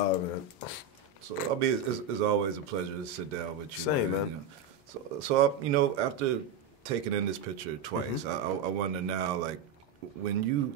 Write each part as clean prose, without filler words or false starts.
Oh man. So I mean, it's always a pleasure to sit down with you. Same, man. You know. So you know, after taking in this picture twice, I wonder now, like, when you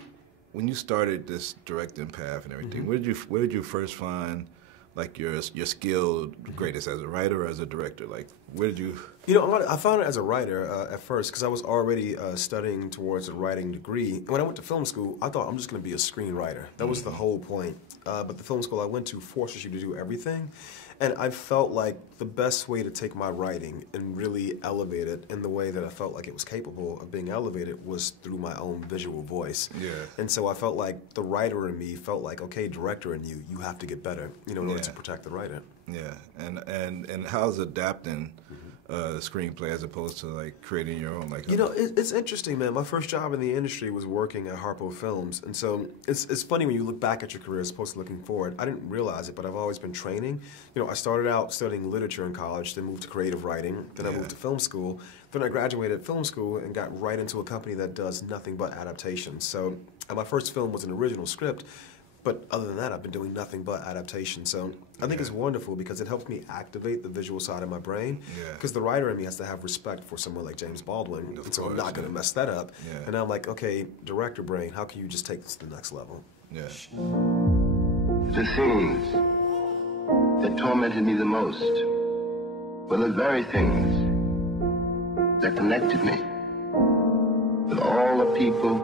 started this directing path and everything, where did you first find like your skill greatest as a writer or as a director? Like, where did you? You know, I found it as a writer at first because I was already studying towards a writing degree. And when I went to film school, I thought I'm just going to be a screenwriter. That was the whole point. But the film school I went to forces you to do everything. And I felt like the best way to take my writing and really elevate it in the way that I felt like it was capable of being elevated was through my own visual voice. Yeah. And so I felt like the writer in me felt like, okay, director in you have to get better, you know, in order to protect the writer. Yeah. And how's adapting screenplay as opposed to like creating your own? Like, you know, it's interesting, man. My first job in the industry was working at Harpo Films, and so it's funny when you look back at your career as opposed to looking forward. I didn't realize it, but I've always been training. You know, I started out studying literature in college, then moved to creative writing, then I moved to film school, then I graduated film school and got right into a company that does nothing but adaptations. So my first film was an original script. But other than that, I've been doing nothing but adaptation. So I think it's wonderful because it helps me activate the visual side of my brain. Because the writer in me has to have respect for someone like James Baldwin. And so I'm not going to mess that up. And I'm like, okay, director brain, how can you just take this to the next level? Yeah. The things that tormented me the most were the very things that connected me with all the people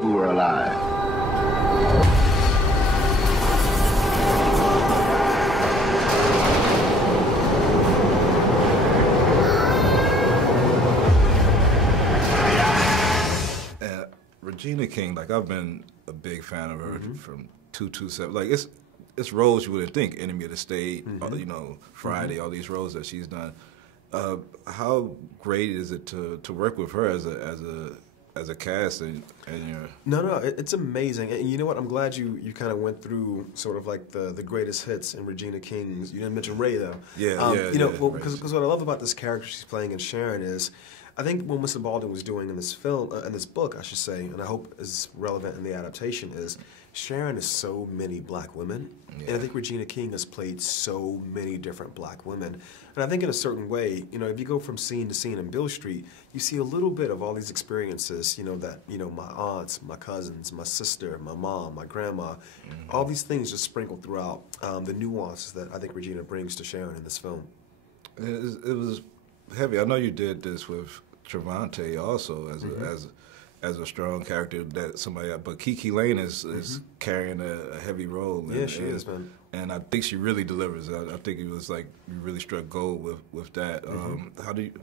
who were alive. Regina King, like, I've been a big fan of her from 227. Like, it's roles you wouldn't think. Enemy of the State, you know, Friday, all these roles that she's done. How great is it to work with her as a cast and your? No, it's amazing. And you know what? I'm glad you kind of went through sort of like the greatest hits in Regina King's. You didn't mention Ray though. You know, because what I love about this character she's playing in Sharon is, I think what Mr. Baldwin was doing in this film, in this book, I should say, and I hope is relevant in the adaptation, is Sharon is so many black women, and I think Regina King has played so many different black women. And I think in a certain way, you know, if you go from scene to scene in Beale Street, you see a little bit of all these experiences, you know, that, you know, my aunts, my cousins, my sister, my mom, my grandma, all these things just sprinkled throughout the nuances that I think Regina brings to Sharon in this film. It was heavy. I know you did this with Trevante also as a strong character that somebody. But Kiki Lane is carrying a heavy role. Yeah, she is, man. And I think she really delivers. I think it was like you really struck gold with that.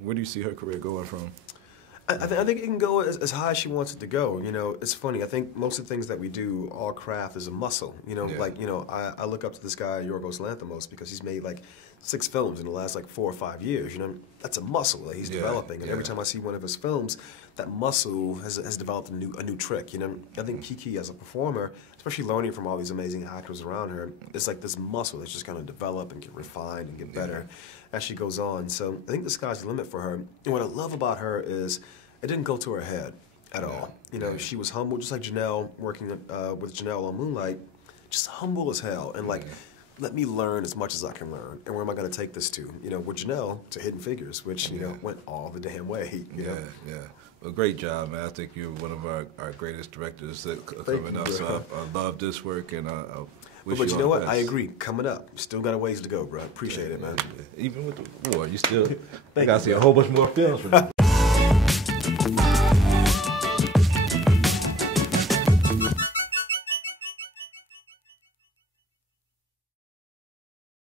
Where do you see her career going from? I think it can go as high as she wants it to go. You know, it's funny. I think most of the things that we do, all craft is a muscle. You know, like, you know, I look up to this guy, Yorgos Lanthimos, because he's made like 6 films in the last like 4 or 5 years. You know, that's a muscle that he's developing. And every time I see one of his films, that muscle has developed a new trick. You know, I think Kiki as a performer, especially learning from all these amazing actors around her, it's like this muscle that's just going to develop and get refined and get better as she goes on. So I think the sky's the limit for her. And what I love about her is it didn't go to her head at all. You know, she was humble, just like Janelle, working with Janelle on Moonlight, just humble as hell. And like, let me learn as much as I can learn. And where am I going to take this to? You know, with Janelle, to Hidden Figures, which, you know, went all the damn way. You know? Well, great job, man. I think you're one of our greatest directors that coming up. So I love this work, and I wish but you know all what? the best. I agree. Coming up. Still got a ways to go, bro. Appreciate it, man. Even with the war, you still. I got to see a whole bunch more films from you.